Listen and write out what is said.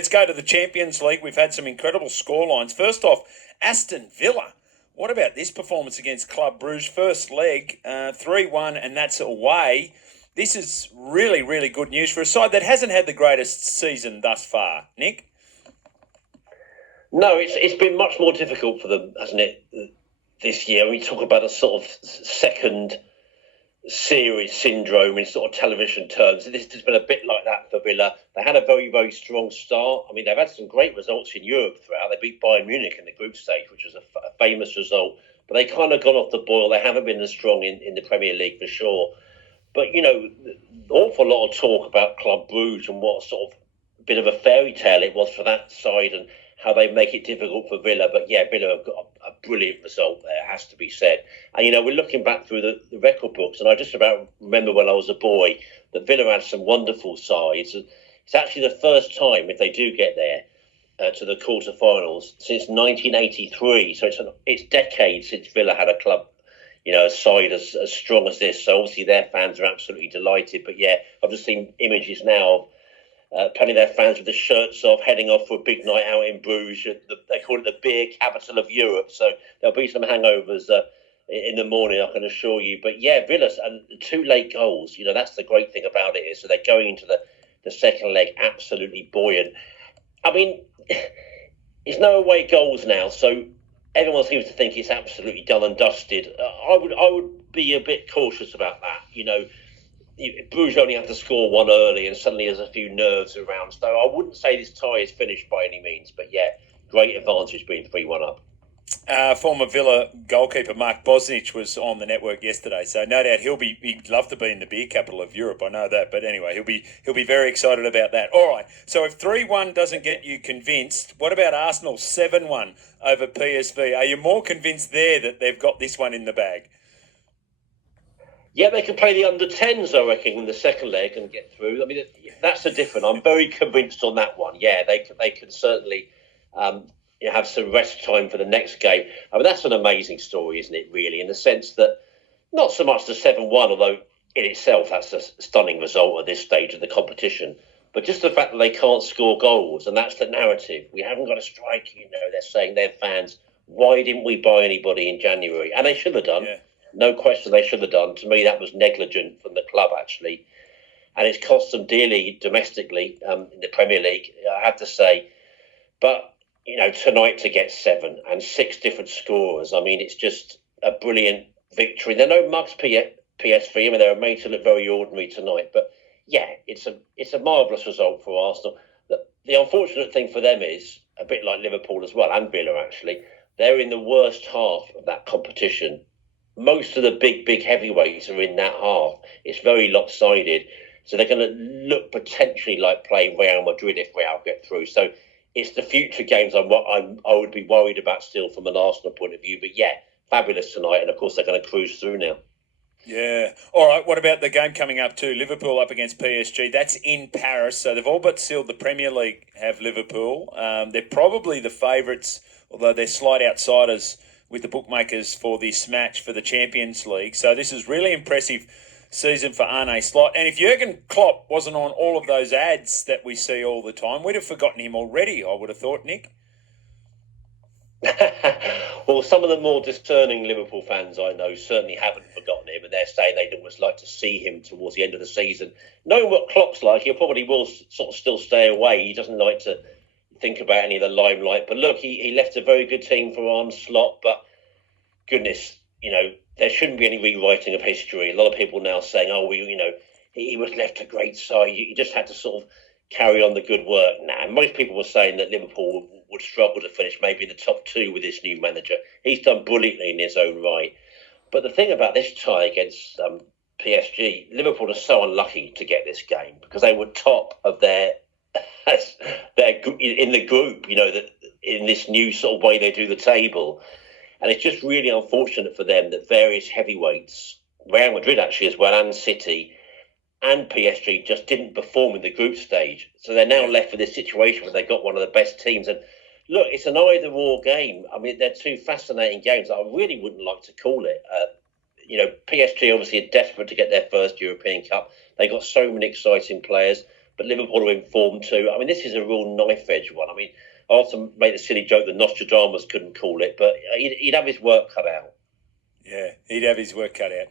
Let's go to the Champions League. We've had some incredible scorelines. First off, Aston Villa. What about this performance against Club Brugge? First leg, 3-1, and that's away. This is really, really good news for a side that hasn't had the greatest season thus far. Nick? No, it's been much more difficult for them, hasn't it, this year? We talk about a sort of second series syndrome in sort of television terms. This has been a bit like that for Villa. They had a very, very strong start. I mean, they've had some great results in Europe throughout. They beat Bayern Munich in the group stage, which was a famous result. But they kind of gone off the boil. They haven't been as strong in the Premier League for sure. But, you know, an awful lot of talk about Club Brugge and what sort of bit of a fairy tale it was for that side and how they make it difficult for Villa. But, yeah, Villa have got a brilliant result there, has to be said. And, you know, we're looking back through the record books, and I just about remember when I was a boy that Villa had some wonderful sides. It's actually the first time, if they do get there, to the quarterfinals since 1983. So it's decades since Villa had a club, you know, a side as strong as this. So obviously their fans are absolutely delighted. But, yeah, I've just seen images now of plenty of their fans with the shirts off, heading off for a big night out in Bruges. They call it the beer capital of Europe. So there'll be some hangovers in the morning, I can assure you. But yeah, Villa, and the 2 late goals, you know, that's the great thing about it, is so they're going into the second leg absolutely buoyant. I mean, it's no away goals now, so everyone seems to think it's absolutely done and dusted. I would be a bit cautious about that, you know. Bruges only have to score one early and suddenly there's a few nerves around. So I wouldn't say this tie is finished by any means. But yeah, great advantage being 3-1 up. Former Villa goalkeeper Mark Bosnich was on the network yesterday, so no doubt he'd love to be in the beer capital of Europe. I know that, but anyway, he'll be very excited about that. All right, so if 3-1 doesn't get you convinced, what about Arsenal 7-1 over PSV? Are you more convinced there that they've got this one in the bag? Yeah, they can play the under-10s, I reckon, in the second leg and get through. I mean, that's a different. I'm very convinced on that one. Yeah, they can certainly have some rest time for the next game. I mean, that's an amazing story, isn't it, really, in the sense that not so much the 7-1, although in itself that's a stunning result at this stage of the competition, but just the fact that they can't score goals, and that's the narrative. We haven't got a striker, you know, they're saying, their fans, why didn't we buy anybody in January? And they should have done. Yeah. No question they should have done. To me, that was negligent from the club, actually. And it's cost them dearly domestically in the Premier League, I have to say. But, you know, tonight to get 7 and 6 different scorers, I mean, it's just a brilliant victory. They're no mugs PSV. I mean, they were made to look very ordinary tonight. But, yeah, it's a marvellous result for Arsenal. The unfortunate thing for them is, a bit like Liverpool as well, and Villa, actually, they're in the worst half of that competition. Most of the big heavyweights are in that half. It's very lopsided. So they're going to look potentially like playing Real Madrid if Real get through. So it's the future games I would be worried about still from an Arsenal point of view. But yeah, fabulous tonight. And of course, they're going to cruise through now. Yeah. All right. What about the game coming up too? Liverpool up against PSG. That's in Paris. So they've all but sealed the Premier League, have Liverpool. They're probably the favourites, although they're slight outsiders with the bookmakers for this match for the Champions League. So this is really impressive season for Arne Slot. And if Jurgen Klopp wasn't on all of those ads that we see all the time, we'd have forgotten him already, I would have thought, Nick. Well, some of the more discerning Liverpool fans I know certainly haven't forgotten him, and they're saying they'd almost like to see him towards the end of the season. Knowing what Klopp's like, he probably will sort of still stay away. He doesn't like to think about any of the limelight. But look, he left a very good team for Arne Slot, but goodness, you know, there shouldn't be any rewriting of history. A lot of people now saying, he was left a great side. You just had to sort of carry on the good work. Most people were saying that Liverpool would struggle to finish maybe in the top 2 with this new manager. He's done brilliantly in his own right. But the thing about this tie against PSG, Liverpool are so unlucky to get this game because they were top of their in the group, you know, that in this new sort of way they do the table. And it's just really unfortunate for them that various heavyweights, Real Madrid actually as well, and City and PSG just didn't perform in the group stage. So they're now left with this situation where they've got one of the best teams. And look, it's an either-or game. I mean, they're 2 fascinating games. I really wouldn't like to call it. PSG obviously are desperate to get their first European Cup. They've got so many exciting players. but Liverpool are in form too. I mean, this is a real knife edge one. I mean, I often made a silly joke that Nostradamus couldn't call it, but he'd have his work cut out. Yeah, he'd have his work cut out.